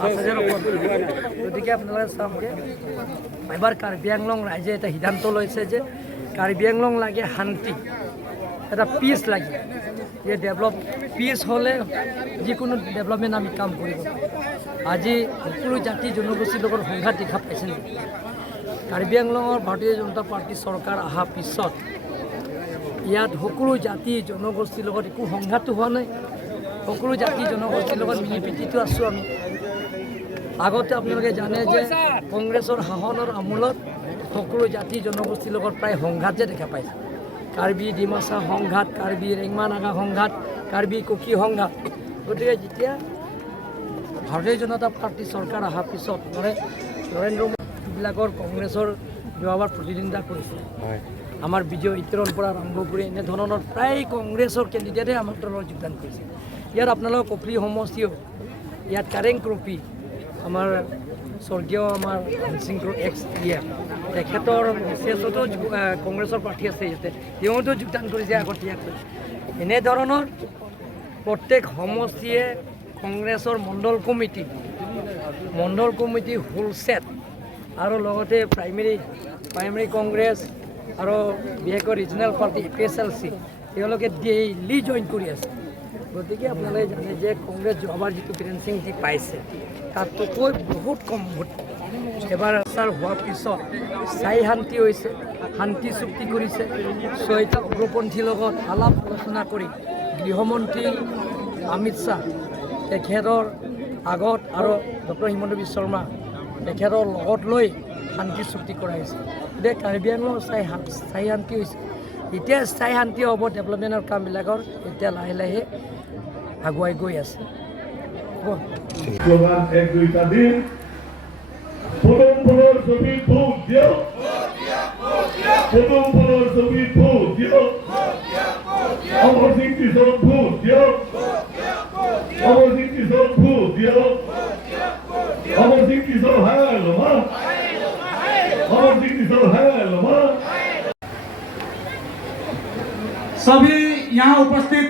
5,000 গতিকে আপোনালোকে চাওঁগে এবাৰ কাৰ্বি আংলং ৰাইজে এটা সিদ্ধান্ত লৈছে যে কাৰ্বি আংলং লাগে শান্তি, এটা পিচ লাগে। এই পিচ হ'লে যিকোনো ডেভেলপমেণ্ট আমি কাম কৰিব। আজি সকলো জাতি জনগোষ্ঠীৰ লগত সংঘাত দেখা পাইছে নেকি? কাৰ্বি আংলঙৰ ভাৰতীয় জনতা পাৰ্টি চৰকাৰ অহাৰ পিছত ইয়াত সকলো জাতি জনগোষ্ঠীৰ লগত একো সংঘাতটো হোৱা নাই। সকলো জাতি জনগোষ্ঠীৰ লগত মিলি প্ৰীতিটো আছোঁ আমি। আগতে আপোনালোকে জানে যে কংগ্ৰেছৰ শাসনৰ আমোলত সকলো জাতি জনগোষ্ঠীৰ লগত প্ৰায় সংঘাত যে দেখা পাইছে। কাৰ্বি ডিমাচা সংঘাত, কাৰ্বি ৰেংমা নাগা সংঘাত, কাৰ্বি কুকি সংঘাত। গতিকে যেতিয়া ভাৰতীয় জনতা পাৰ্টি চৰকাৰ অহাৰ পিছত নৰেন্দ্ৰ মোদীবিলাকৰ কংগ্ৰেছৰ যোৱাবাৰ প্ৰতিদ্বন্দ্বিতা কৰিছে। আমাৰ বিজয় ইতৰৰ পৰা আৰম্ভ কৰি এনেধৰণৰ প্ৰায় কংগ্ৰেছৰ কেণ্ডিডেটে আমাৰ দলত যোগদান কৰিছে। ইয়াত আপোনালোকৰ কপলি সমষ্টিও, ইয়াত কাৰেং ক্ৰপি আমাৰ স্বৰ্গীয় আমাৰ সিং এক্স তেখেতৰ বিশেষতো কংগ্ৰেছৰ প্ৰাৰ্থী আছে ইয়াতে, তেওঁতো যোগদান কৰিছে আগতীয়াকৈ। এনেধৰণৰ প্ৰত্যেক সমষ্টিয়ে কংগ্ৰেছৰ মণ্ডল কমিটি হোলছেট আৰু লগতে প্ৰাইমেৰী কংগ্ৰেছ আৰু বিশেষকৈ ৰিজনেল পাৰ্টি APSLC তেওঁলোকে ডেইলি জইন কৰি আছে। গতিকে আপোনালোকে জানে যে কংগ্ৰেছ যোৱাবাৰ যিটো ফিৰেঞ্চিং যি পাইছে তাতকৈ বহুত কম ভোট। এবাৰ আচাৰ হোৱাৰ পিছত স্থায়ী শান্তি হৈছে, শান্তি চুক্তি কৰিছে। 6টা উগ্ৰপন্থীৰ লগত আলাপ আলোচনা কৰি গৃহমন্ত্ৰী অমিত শ্বাহ তেখেতৰ আগত আৰু ডক্টৰ হিমন্ত বিশ্ব শৰ্মা তেখেতৰ লগত লৈ শান্তি চুক্তি কৰাইছে। এতিয়া কাৰ্বি আংলঙৰ স্থায়ী শান্তি হৈছে। এতিয়া স্থায়ী শান্তি হ'ব, ডেভেলপমেণ্টৰ কামবিলাকৰ এতিয়া লাহে লাহে আগুৱাই গৈ আছে। सभी यहाँ उपस्थित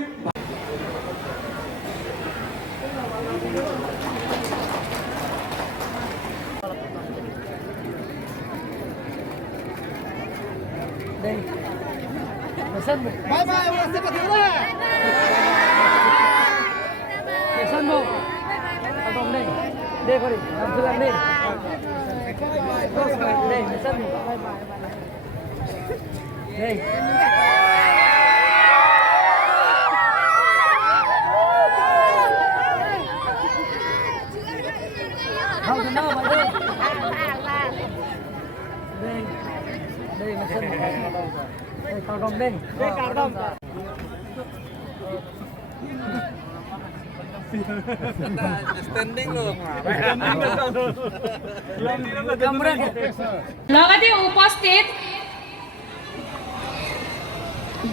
লগতে উপস্থিত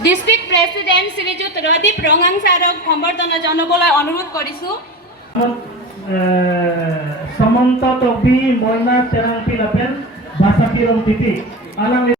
ডিস্ট্ৰিক্ট প্ৰেসিডেন্ট শ্ৰীযুত ৰদীপ ৰঙাং ছাৰক সম্বৰ্ধনা জনাবলৈ অনুৰোধ কৰিছোঁ। Samantha Tobi Moina Terang Pilapen Basa Pirong Titi Alam